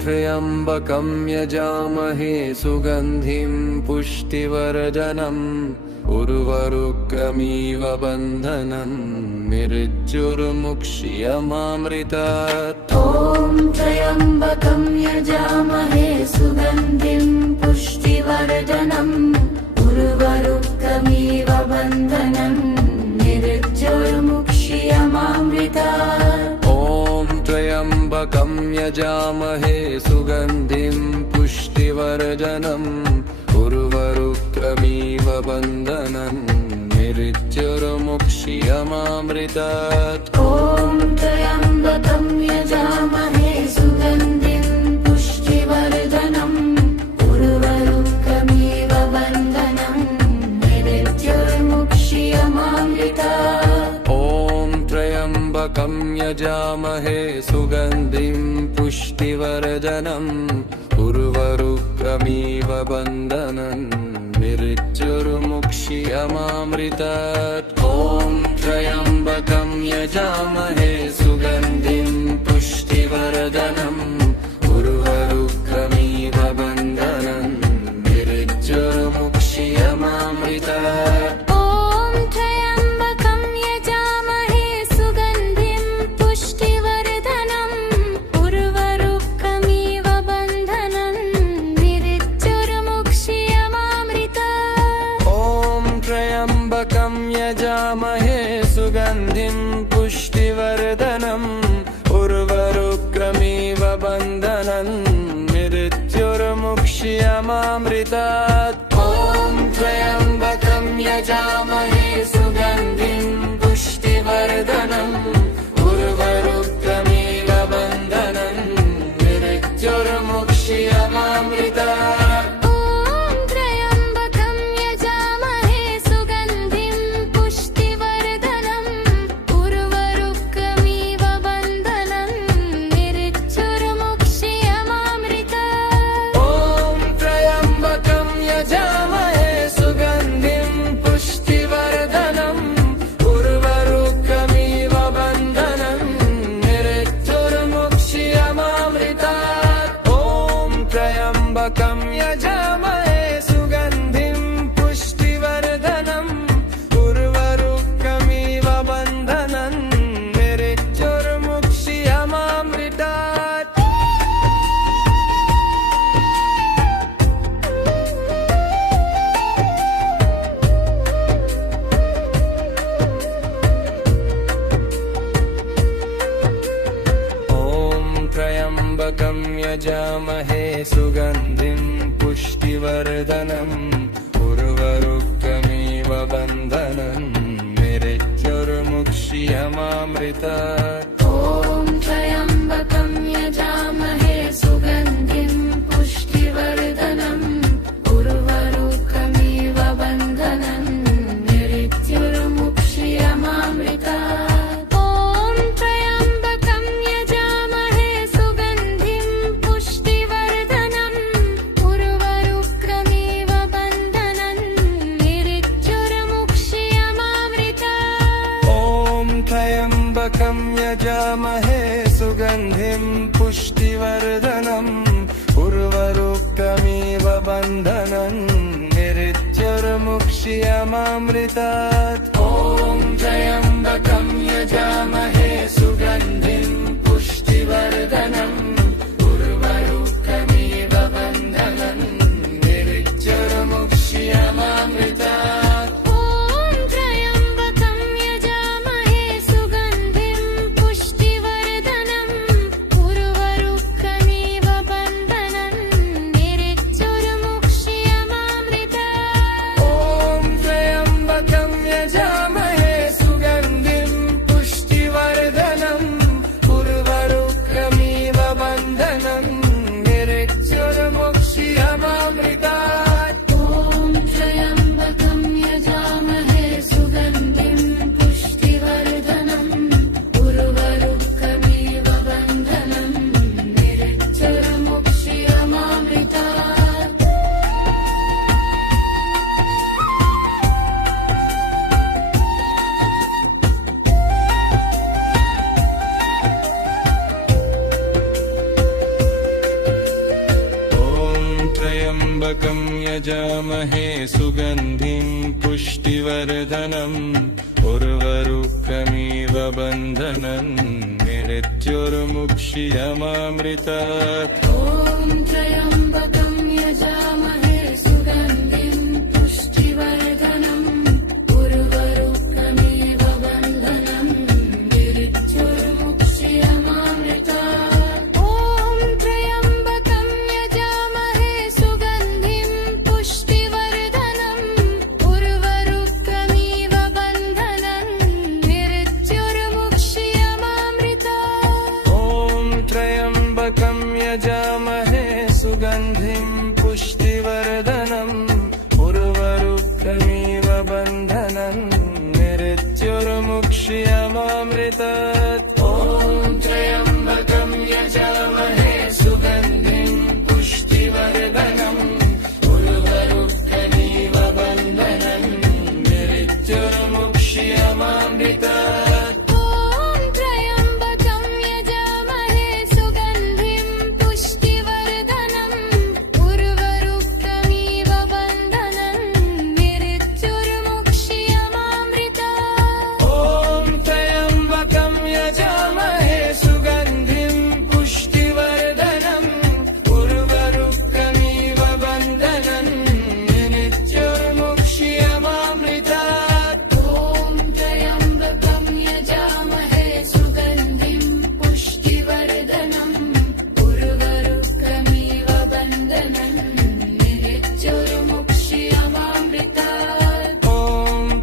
त्र्यम्बकं यजामहे सुगन्धिं पुष्टिवर्धनम् उर्वरुकमिव बन्धनं मृत्युर्मुक्ष्यमामृतात्। ॐ त्र्यम्बकं यजामहे सुगन्धिं पुष्टिवर्धनम् उर्वरुकमिव बन्धनं मृत्युर्मुक्ष्यमामृतात्। ॐ त्र्यम्बकं यजामहे सुगन्धिं पुष्टिवर्धनम् उर्वरुकमिव बन्धनं मृत्युर्मुक्ष्यमामृतात्। ॐ त्र्यम्बकं यजामहे सुगन्धिं पुष्टिवर्धनम् उर्वरुकमिव बन्धनं मृत्युर्मुक्ष्यमामृतात्। ॐ त्र्यम्बकं यजामहे सुगन्धिं पुष्टिवर्धनम् उर्वरुकमिव बन्धनं मृत्युर्मुक्ष्यमामृतात्। ॐ त्र्यम्बकं यजामहे सुगन्धिं पुष्टिवर्धनम् उर्वरुकमिव बन्धनं मृत्युर्मुक्ष्यमामृतात्। त्र्यम्बकं यजामहे सुगन्धिं पुष्टिवर्धनम् उर्वरुकमिव बन्धनं मृत्युर्मुक्ष्यमामृतात्। ॐ त्र्यम्बकं यजामहे सुगन्धिं पुष्टिवर्धनम् उर्वरुकमिव बन्धनं मृत्युर्मुक्ष्यमामृतात्। त्र्यम्बकं यजामहे सुगन्धिं पुष्टिवर्धनम् उर्वरुकमिव बन्धनं मृत्युर्मुक्ष्यमामृतात्। त्र्यम्बकं यजामहे सुगन्धिं पुष्टिवर्धनम् उर्वरुकमिव बन्धनं मृत्युर्मुक्ष्यमामृतात्। ॐ त्र्यम्बकं यजामहे सुगन्धिं पुष्टिवर्धनम् उर्वरुकमिव बन्धनं मृत्युर्मुक्ष्यमामृतात्। त्र्यम्बकं यजामहे सुगन्धिं पुष्टिवर्धनम् उर्वरुकमिव बन्धनं मृत्युर्मुक्ष्यमामृतात्। ॐ त्र्यम्बकं यजामहे सुगन्धिं पुष्टिवर्धनम् उर्वरुकमिव बन्धनं मृत्युर्मुक्ष्यमामृतात्। यजामहे सुगन्धिं पुष्टिवर्धनम् उर्वरुकमिव बन्धनन् मृत्युर्मुक्षीयमामृतात् ॐ त्र्यम्बकं यजामहे सुगन्धिं पुष्टिवर्धनम् उर्वरुकमिव बन्धनम् मृत्युर्मुक्षीयमामृतात् ॐ त्र्यम्बकं यजामहे सुगन्धिं पुष्टिवर्धनम् उर्वरुकमिव बन्धनम् मृत्युर्मुक्षीयमामृतात् ॐ त्र्यम्बकं यजामहे सुगन्धिं पुष्टिवर्धनम् उर्वरुकमिव बन्धनन् मृत्युर्मुक्षीयमामृतात् ॐ त्र्यम्बकं यजामहे सुगन्धिं पुष्टिवर्धनम् उर्वरुकमिव बन्धनन् मृत्युर्मुक्षीयमामृतात् ॐ त्र्यम्बकं यजामहे सुगन्धिं पुष्टिवर्धनम् उर्वरुकमिव बन्धनन् मृत्युर्मुक्षीयमामृतात् ॐ त्र्यम्बकं यजामहे सुगन्धिं पुष्टिवर्धनम् उर्वरुकमिव बन्धनन् मृत्युर्मुक्षीयमामृतात् ॐ त्र्यम्बकं यजामहे सुगन्धिं पुष्टिवर्धनम् उर्वरुकमिव बन्धनन् मृत्युर्मुक्षीयमामृतात् ॐ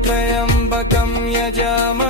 त्र्यम्बकं यजामहे